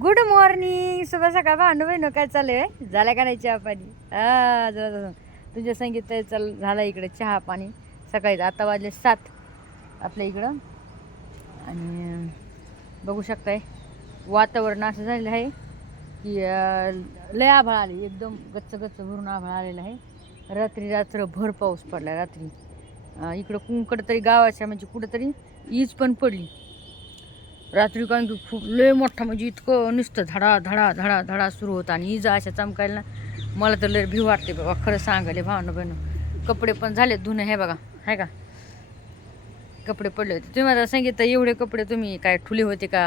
Good morning शुभ सकाळ भांडू बहिण काय चालू आहे झाल्या का नाही चहा पाणी? हां तुझ्या संगीत चाल झाला इकडे. चहा पाणी. सकाळी आता वाजले सात आपल्या इकडं. आणि बघू शकताय वातावरण असं झालेलं आहे की लय आभाळ आली एकदम गच्च गच्च भरून आभाळ आलेलं आहे. रात्री रात्र भर पाऊस पडला रात्री. इकडं कुंकड तरी गावाच्या म्हणजे कुठंतरी ईज पण पडली. रात्री कारण की खूप लय मोठा म्हणजे इतकं नुसतं धडा धडा धडा धडा सुरू होता. आणि इजा अशा चमकायला ना मला तर लय भी वाटते बाबा खरं सांगायला भावना बहिणं. कपडे पण झाले धुणं हे बघा आहे का? कपडे पडले होते. तुम्ही मला सांगितलं एवढे कपडे तुम्ही काय ठुले होते का?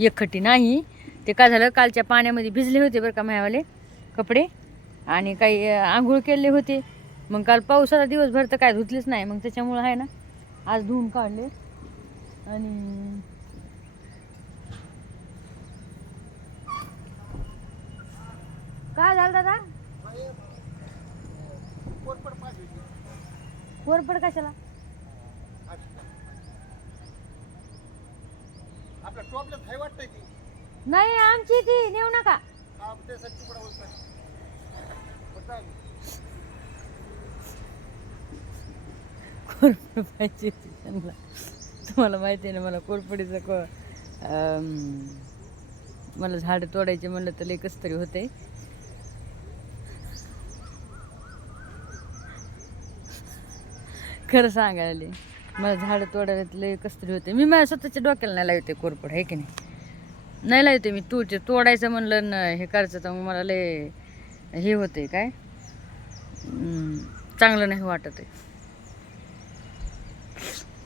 एकखट्टी नाही. ते काय झालं कालच्या पाण्यामध्ये भिजले होते बरं का मायावाले कपडे. आणि काही आंघोळ केले होते. मग काल पावसाचा दिवसभर तर काय धुतलेच नाही. मग त्याच्यामुळं आहे ना आज धुवून काढले. आणि काय झालं दादा? कोरपड कशाला? आपला प्रॉब्लेम आहे वाटतंय ती. नाही आमची ती. नेऊ नका. हा. कोरपड पाहिजे होती त्यांना. तुम्हाला माहिती आहे ना मला कोरपडीचं को अं, मला झाडं तोडायचे म्हणलं तर कसं तरी होते खरं सांगायला मला झाडं तोडायला लय कसं होते. मी माझ्या स्वतःच्या डोक्याला नाही लावते कोरपड आहे की नाही? नाही लावते मी. तुळचे तोडायचं म्हणलं न हे करायचं तर मग मला लय हे होते काय? चांगलं नाही वाटत आहे.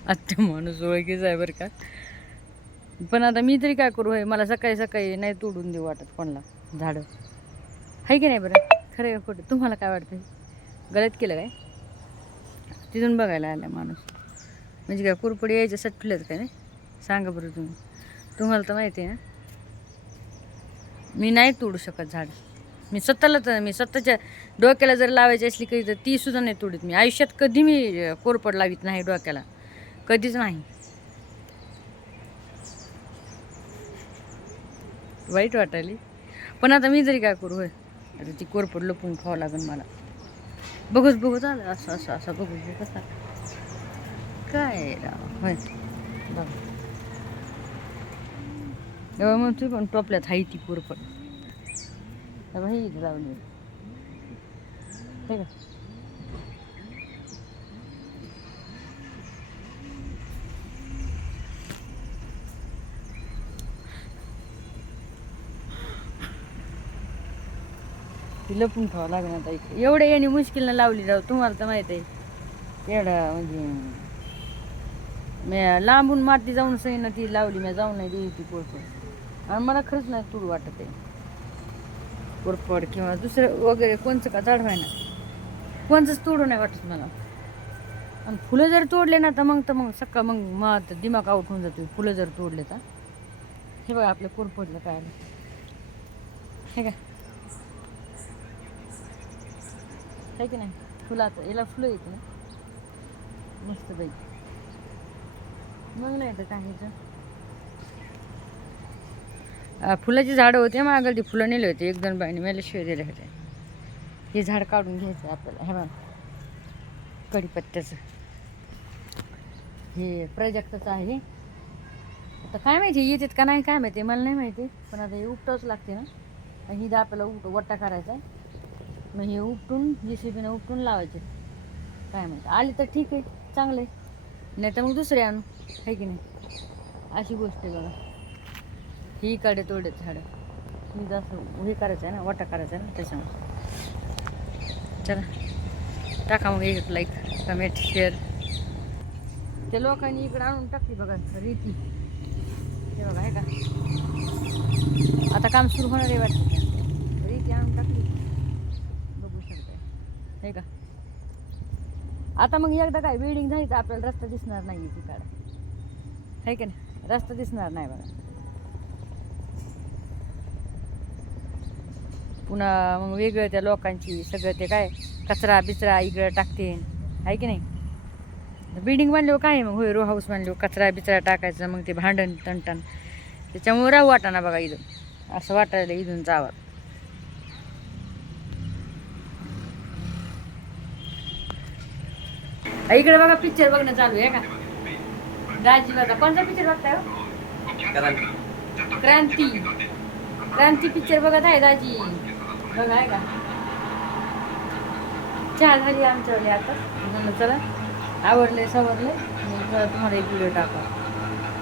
आत्ता माणूस ओळखीच आहे बरं का. पण आता मी तरी काय करू हे मला सकाळी सकाळी नाही तोडून देऊ वाटत कोणाला झाडं. आहे की नाही बरं? खरं खोटं? तुम्हाला काय वाटतं गलत केलं काय? तिथून बघायला आला माणूस. म्हणजे काय कुरपडी यायच्या सटलेत काय नाही? सांगा बरं तुम्ही. तुम्हाला तर माहिती आहे ना. मी नाही तोडू शकत झाड. मी स्वतःला तर मी स्वतःच्या डोक्याला जर लावायची असली कधी तर ती सुद्धा नाही तोडत मी. आयुष्यात कधी मी कोरपड लावित नाही डोक्याला. कधीच नाही. वाईट वाटायली. पण आता मी जरी काय करू होय? आता ती कोरपड लपून खावं लागेल मला. बघूच बघूच आलं. असं असं असं बघू बघू कसा काय राव? होय. बघ. एवढं मग पण टोपल्यात हाय ती पूर पण. ही लावली ठीक आहे ती लपून ठेवावं लागणार आता एवढं एवढे याने मुश्किलनं लावली राव तुम्हाला तर माहीत आहे. एवढा म्हणजे मी लांबून माती जाऊन सही ना ती लावली मी जाऊन नाही दिली ती कोरपड आणि मला खरंच नाही तुड वाटत आहे. कोरपड किंवा दुसरं वगैरे कोणचं का झाड ना कोणचंच तोडू नाही वाटत मला. आणि फुलं जर तोडले ना तर मग तर मग सकाळ मग मग दिमाग आउट होऊन जातो फुलं जर तोडले तर. हे बघा आपल्या कोरपडलं काय आलं हे का आहे की नाही? फुलाचं याला फुलं येते ना? मस्त बाई. मग नाही तर काय फुलाची झाडं होते मागं ती फुलं नेले होते एक दोन बाईने मला शिवाय दिले होते. हे झाड काढून घ्यायचं आपल्याला हे बघ. कढीपत्त्याचं. हे प्रजक्ताचं आहे. आता काय माहिती येतात का नाही काय माहिती मला नाही माहिती. पण आता हे उपटावंच लागते ना. ही आपल्याला उठ वट्टा करायचा आहे. मग हे उपटून जे सी बीनं उपटून लावायचे. काय म्हणतात आले तर ठीक आहे चांगलं आहे. नाही तर मग दुसरे आणू. आहे की नाही? अशी गोष्ट आहे बघा. ही काढे तोडे झाडं. मी जास्त हे करायचं आहे ना वाटा करायचा आहे ना त्याच्यामुळे. चला. टाका मग एक लाईक कमेंट शेअर ते लोकांनी इकडे आणून टाकली बघा रीती. हे बघा आहे का? आता काम सुरू होणार आहे वाटतं रीती आणून टाकली बघू शकताय हे का? आता मग एकदा काय बिल्डिंग झाली तर आपल्याला रस्ता दिसणार नाही तिकडं. आहे की नाही? रस्ता दिसणार नाही बघा. पुन्हा मग वेगळं त्या लोकांची सगळं ते काय कचरा बिचरा इकडं टाकते. आहे की नाही? बिल्डिंग बांधल्यावर काय मग? होय रो हाऊस बांधल्यावर कचरा बिचरा टाकायचं मग ते भांडण तणटण त्याच्यामुळे राहू वाटाना बघा इथून असं वाटायला इथून जावं. इकडे बघा पिक्चर बघणं चालू आहे का? दाजी बघा कोणता पिक्चर बघताय हो? क्रांती. क्रांती पिक्चर बघत आहे दाजी. बघा आहे का? चहा झाली आमच्याकडे आता. म्हणलं चला आवडले सवडले तुम्हाला एक व्हिडिओ टाका.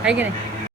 आहे की नाही?